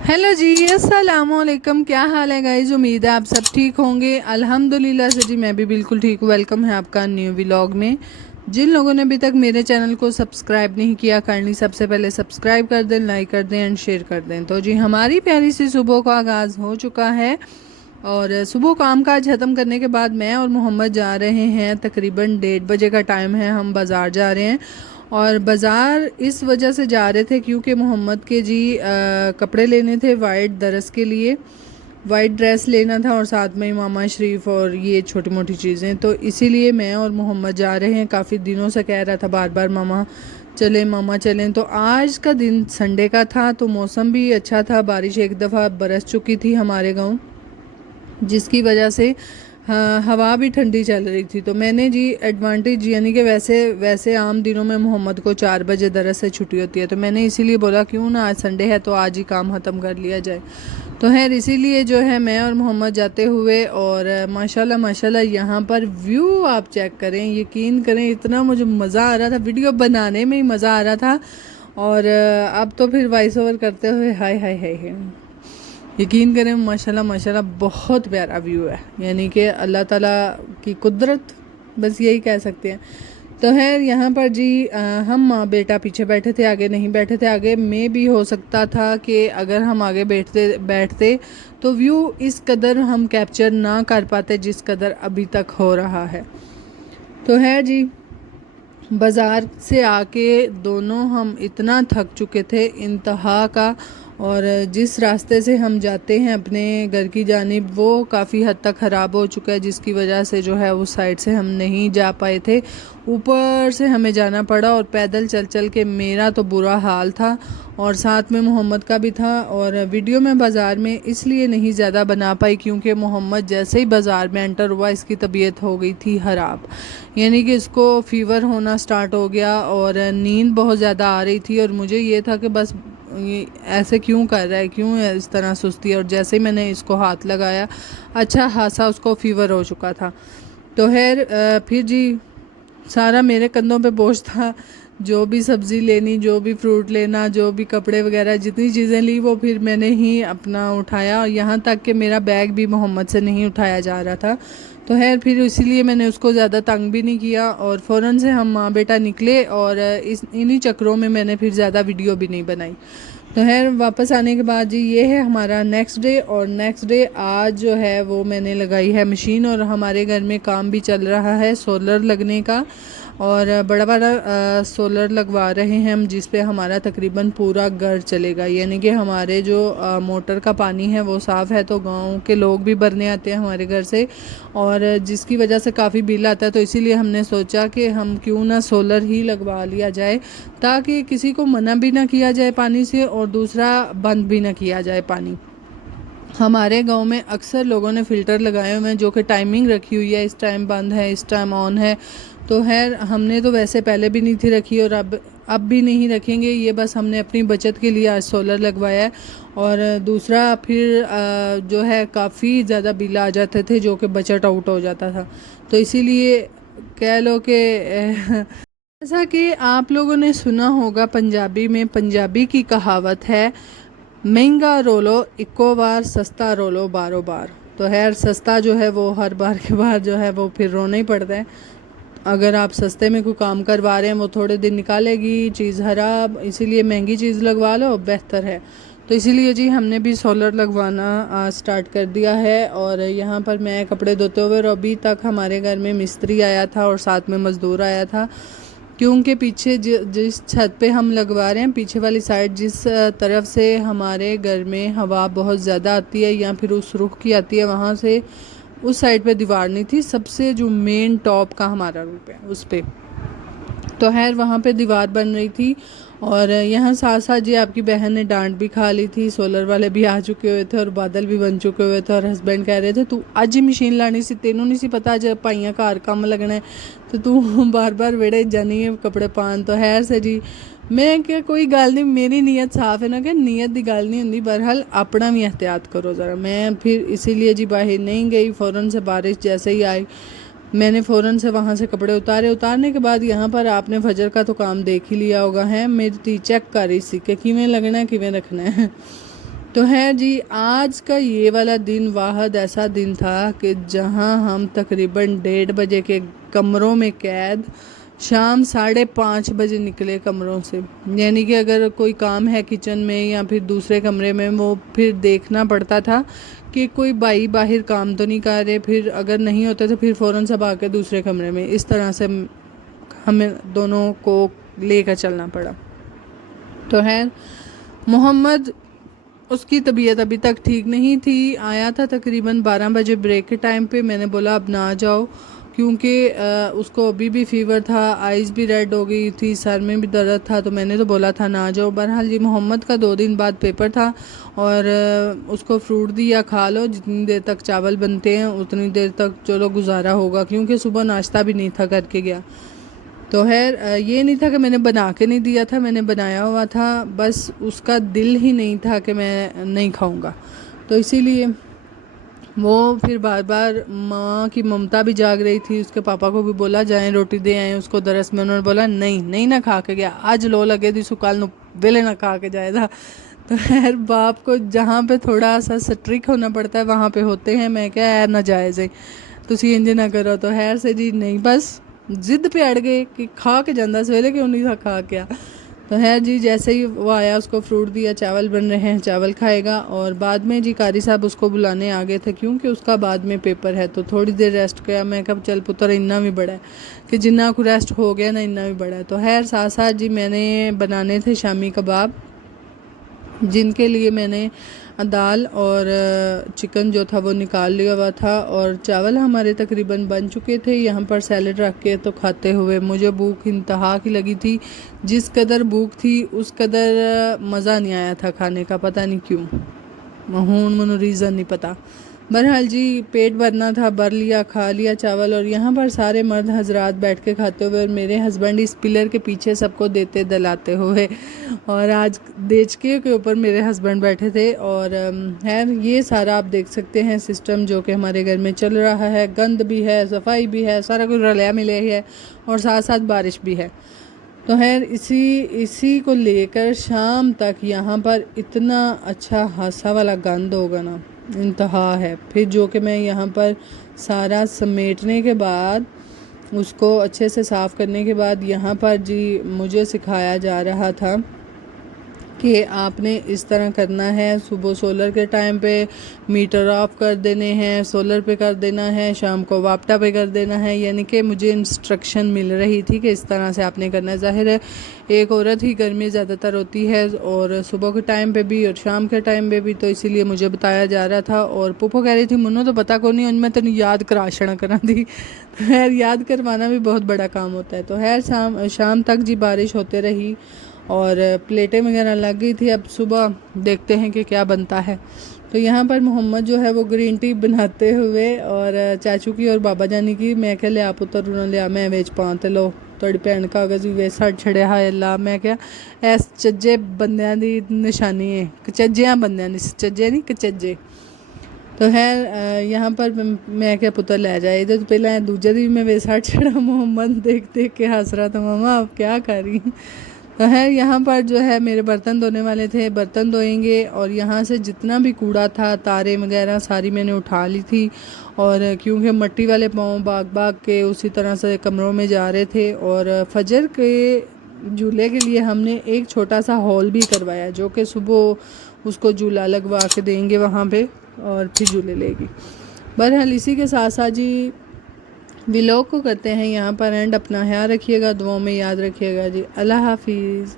Hello जी, अस्सलाम वालेकुम। क्या हाल है गाइज? उम्मीद है आप सब ठीक होंगे। अल्हम्दुलिल्लाह से जी मैं भी बिल्कुल ठीक हूँ। वेलकम है आपका न्यू व्लॉग में। जिन लोगों ने अभी तक मेरे चैनल को सब्सक्राइब नहीं किया, करनी सबसे पहले सब्सक्राइब कर दें, लाइक कर दें एंड शेयर कर दें। तो जी हमारी प्यारी सी सुबह का आगाज़ हो चुका है और सुबह काम काज ख़त्म करने के बाद मैं और मोहम्मद जा रहे हैं। तकरीबन 1:30 बजे का टाइम है, हम बाज़ार जा रहे हैं। और बाज़ार इस वजह से जा रहे थे क्योंकि मोहम्मद के जी कपड़े लेने थे वाइट दरस के लिए। वाइट ड्रेस लेना था और साथ में मामा शरीफ और ये छोटी मोटी चीज़ें, तो इसीलिए मैं और मोहम्मद जा रहे हैं। काफ़ी दिनों से कह रहा था बार बार मामा चलें। तो आज का दिन संडे का था, तो मौसम भी अच्छा था। बारिश एक दफ़ा बरस चुकी थी हमारे गांव, जिसकी वजह से हाँ हवा भी ठंडी चल रही थी। तो मैंने जी एडवांटेज, यानी कि वैसे आम दिनों में मोहम्मद को 4 बजे दरस से छुट्टी होती है, तो मैंने इसीलिए बोला क्यों ना आज संडे है तो आज ही काम ख़त्म कर लिया जाए। तो खैर इसीलिए जो है मैं और मोहम्मद जाते हुए, और माशाल्लाह माशाल्लाह यहाँ पर व्यू आप चेक करें, यकीन करें इतना मुझे मज़ा आ रहा था, वीडियो बनाने में ही मज़ा आ रहा था। और अब तो फिर वॉइस ओवर करते हुए हाय हाय हाय हाय, यकीन करें माशाल्लाह माशाल्लाह बहुत प्यारा व्यू है, यानी कि अल्लाह ताला की कुदरत, बस यही कह सकते हैं। तो है यहाँ पर जी हम माँ बेटा पीछे बैठे थे, आगे नहीं बैठे थे। आगे में भी हो सकता था कि अगर हम आगे बैठते तो व्यू इस कदर हम कैप्चर ना कर पाते जिस कदर अभी तक हो रहा है। तो है जी बाज़ार से आके दोनों हम इतना थक चुके थे इंतहा का, और जिस रास्ते से हम जाते हैं अपने घर की जानिब वो काफ़ी हद तक ख़राब हो चुका है, जिसकी वजह से जो है उस साइड से हम नहीं जा पाए थे। ऊपर से हमें जाना पड़ा और पैदल चल चल के मेरा तो बुरा हाल था और साथ में मोहम्मद का भी था। और वीडियो में बाज़ार में इसलिए नहीं ज़्यादा बना पाई क्योंकि मोहम्मद जैसे ही बाज़ार में एंटर हुआ इसकी तबीयत हो गई थी ख़राब, यानी कि इसको फ़ीवर होना स्टार्ट हो गया और नींद बहुत ज़्यादा आ रही थी। और मुझे ये था कि बस ये ऐसे क्यों कर रहा है, क्यों इस तरह सुस्ती। और जैसे ही मैंने इसको हाथ लगाया अच्छा खासा उसको फ़ीवर हो चुका था। तो खैर फिर जी सारा मेरे कंधों पे बोझ था, जो भी सब्ज़ी लेनी, जो भी फ्रूट लेना, जो भी कपड़े वगैरह जितनी चीज़ें ली वो फिर मैंने ही अपना उठाया, और यहाँ तक कि मेरा बैग भी मोहम्मद से नहीं उठाया जा रहा था। तो खैर फिर इसीलिए मैंने उसको ज़्यादा तंग भी नहीं किया और फ़ौरन से हम माँ बेटा निकले। और इन्हीं चक्रों में मैंने फिर ज़्यादा वीडियो भी नहीं बनाई। तो खैर वापस आने के बाद जी ये है हमारा नेक्स्ट डे, और नेक्स्ट डे आज जो है वो मैंने लगाई है मशीन, और हमारे घर में काम भी चल रहा है सोलर लगने का, और बड़ा बड़ा सोलर लगवा रहे हैं हम, जिस पे हमारा तकरीबन पूरा घर चलेगा। यानी कि हमारे जो मोटर का पानी है वो साफ़ है, तो गांव के लोग भी भरने आते हैं हमारे घर से, और जिसकी वजह से काफ़ी बिल आता है। तो इसीलिए हमने सोचा कि हम क्यों ना सोलर ही लगवा लिया जाए, ताकि किसी को मना भी ना किया जाए पानी से और दूसरा बंद भी ना किया जाए पानी। हमारे गांव में अक्सर लोगों ने फ़िल्टर लगाए हुए हैं जो कि टाइमिंग रखी हुई है, इस टाइम बंद है, इस टाइम ऑन है। तो खैर हमने तो वैसे पहले भी नहीं थी रखी और अब भी नहीं रखेंगे, ये बस हमने अपनी बचत के लिए आज सोलर लगवाया है। और दूसरा फिर जो है काफ़ी ज़्यादा बिल आ जाते थे जो कि बजट आउट हो जाता था, तो इसीलिए कह लो कि जैसा कि आप लोगों ने सुना होगा पंजाबी में, पंजाबी की कहावत है महंगा रोलो इक्को बार, सस्ता रोलो बारो बार। तो खैर सस्ता जो है वो हर बार के बाद जो है वो फिर रोना ही पड़ता है। अगर आप सस्ते में कोई काम करवा रहे हैं वो थोड़े दिन निकालेगी चीज़ खराब, इसीलिए महंगी चीज़ लगवा लो बेहतर है। तो इसीलिए जी हमने भी सोलर लगवाना स्टार्ट कर दिया है। और यहाँ पर मैं कपड़े धोते हुए, और अभी तक हमारे घर में मिस्त्री आया था और साथ में मज़दूर आया था, क्योंकि पीछे जिस छत पे हम लगवा रहे हैं, पीछे वाली साइड जिस तरफ से हमारे घर में हवा बहुत ज़्यादा आती है या फिर उस रुख की आती है, वहाँ से उस साइड पे दीवार नहीं थी, सबसे जो मेन टॉप का हमारा रूप है उस पे। तो खैर वहाँ पे दीवार बन रही थी, और यहाँ साथ साथ जी आपकी बहन ने डांट भी खा ली थी। सोलर वाले भी आ चुके हुए थे और बादल भी बन चुके हुए थे, और हस्बैंड कह रहे थे तू अज ही मशीन लानी सी, तेनों नहीं सी पता अज भाइयां घर काम लगना है, तो तू बार बार वेड़े जानी है कपड़े पान। तो खैर से जी मैं क्या कोई गल नहीं, मेरी नीयत साफ़ है ना, कि नीयत की गल नहीं होंगी, बहरहाल अपना भी एहतियात करो ज़रा। मैं फिर इसीलिए जी बाहर नहीं गई, फ़ौरन से बारिश जैसे ही आई मैंने फ़ौरन से वहाँ से कपड़े उतारने के बाद यहाँ पर आपने फजर का तो काम देख ही लिया होगा है, मेरी ती चेक कर रही सी कि किवें लगना है किवें रखना है। तो है जी, आज का ये वाला दिन वाहद ऐसा दिन था कि जहां हम तकरीबन 1:30 बजे के कमरों में कैद शाम 5:30 बजे निकले कमरों से। यानी कि अगर कोई काम है किचन में या फिर दूसरे कमरे में, वो फिर देखना पड़ता था कि कोई भाई बाहर काम तो नहीं कर रहे, फिर अगर नहीं होते तो फिर फ़ौरन सब आके दूसरे कमरे में, इस तरह से हमें दोनों को लेकर चलना पड़ा। तो है मोहम्मद, उसकी तबीयत अभी तक ठीक नहीं थी। आया था तकरीबन 12 बजे ब्रेक के टाइम पे। मैंने बोला अब ना जाओ, क्योंकि उसको अभी भी फीवर था, आइज़ भी रेड हो गई थी, सर में भी दर्द था, तो मैंने तो बोला था ना जाओ। बहरहाल जी, मोहम्मद का 2 दिन बाद पेपर था और उसको फ्रूट दिया, खा लो, जितनी देर तक चावल बनते हैं उतनी देर तक चलो गुजारा होगा, क्योंकि सुबह नाश्ता भी नहीं था करके गया। तो है ये नहीं था कि मैंने बना के नहीं दिया था, मैंने बनाया हुआ था, बस उसका दिल ही नहीं था कि मैं नहीं खाऊंगा। तो इसीलिए वो फिर बार बार, माँ की ममता भी जाग रही थी, उसके पापा को भी बोला जाएं रोटी दे आए उसको दरस में, उन्होंने बोला नहीं नहीं ना खा के गया, आज लो लगे थी सुकाल वेले ना खा के जाएगा। तो खैर बाप को जहाँ पे थोड़ा सा स्ट्रिक होना पड़ता है वहाँ पे होते हैं। मैं क्या यार ना जायज़ है, तुसी इंज ना करो। तो खैर से जी नहीं, बस जिद पे अड़ गए कि खा के जाना, सवेरे क्यों नहीं था खा के आ। तो है जी, जैसे ही वो आया उसको फ्रूट दिया, चावल बन रहे हैं, चावल खाएगा। और बाद में जी कारी साहब उसको बुलाने आ गए थे, क्योंकि उसका बाद में पेपर है, तो थोड़ी देर रेस्ट किया। मैं कब चल पुत्र इन्ना भी बड़ा है कि जिन्ना को रेस्ट हो गया ना, इन्ना भी बड़ा है। तो खैर साथ साथ जी मैंने बनाने थे शामी कबाब, जिनके लिए मैंने दाल और चिकन जो था वो निकाल लिया हुआ था, और चावल हमारे तकरीबन बन चुके थे। यहाँ पर सैलड रख के तो खाते हुए मुझे भूख इंतहा की लगी थी। जिस कदर भूख थी उस कदर मज़ा नहीं आया था खाने का, पता नहीं क्यों, हूँ मनो रीज़न नहीं पता। बहरहाल जी पेट भरना था, भर लिया, खा लिया चावल। और यहाँ पर सारे मर्द हजरात बैठ के खाते हुए, और मेरे हस्बैंड इस पिलर के पीछे सबको देते दलाते हुए, और आज देचके के ऊपर मेरे हस्बैंड बैठे थे। और है ये सारा आप देख सकते हैं सिस्टम जो कि हमारे घर में चल रहा है। गंद भी है, सफाई भी है, सारा कुछ रलिया मिले ही है, और साथ साथ बारिश भी है। तो खैर इसी को लेकर शाम तक यहाँ पर इतना अच्छा हादसा वाला गंद होगा ना, इंतहा है। फिर जो कि मैं यहाँ पर सारा समेटने के बाद, उसको अच्छे से साफ़ करने के बाद, यहाँ पर जी मुझे सिखाया जा रहा था कि आपने इस तरह करना है। सुबह सोलर के टाइम पे मीटर ऑफ कर देने हैं, सोलर पे कर देना है, शाम को वापटा पे कर देना है। यानी कि मुझे इंस्ट्रक्शन मिल रही थी कि इस तरह से आपने करना है। ज़ाहिर है एक औरत ही घर में ज़्यादातर होती है, और सुबह के टाइम पे भी और शाम के टाइम पे भी, तो इसीलिए मुझे बताया जा रहा था। और पुप्पो कह रही थी मुन्नो तो पता को नहीं, उनमें तेन याद कराशना करा दी। तो खैर याद करवाना भी बहुत बड़ा काम होता है। तो खैर शाम तक जी बारिश होते रही और प्लेटें वगैरह लग गई थी। अब सुबह देखते हैं कि क्या बनता है। तो यहाँ पर मोहम्मद जो है वो ग्रीन टी बनाते हुए, और चाचू की और बाबा जानी की, मैं क्या लिया पुत्र उन्होंने लिया, मैं वेच पाते लो थोड़ी भैन कागज़ भी वे सड़ छड़िया हाय अल्लाह। मैं क्या ऐस चज्जे बंदियां दी निशानी है, कचज्जियाँ बंदियां चज्जे नहीं कचज्जे। तो है यहाँ पर मैं क्या पुत्र लै जाए, तो पहला दूजे दिन मैं वे सड़ छड़ा, मोहम्मद देख देख के हंस रहा था, मामा आप क्या कर रही। तो है यहाँ पर जो है मेरे बर्तन धोने वाले थे, बर्तन धोएंगे। और यहाँ से जितना भी कूड़ा था, तारे वगैरह सारी मैंने उठा ली थी। और क्योंकि मट्टी वाले पाँव भाग भाग के उसी तरह से कमरों में जा रहे थे। और फजर के झूले के लिए हमने एक छोटा सा हॉल भी करवाया, जो कि सुबह उसको झूला लगवा के देंगे वहाँ पे, और फिर झूले लेगी। बहरहाल इसी के साथ साथ जी व्लॉग को करते हैं यहाँ पर एंड। अपना ख्याल रखिएगा, दुआओं में याद रखिएगा जी। अल्लाह हाफिज़।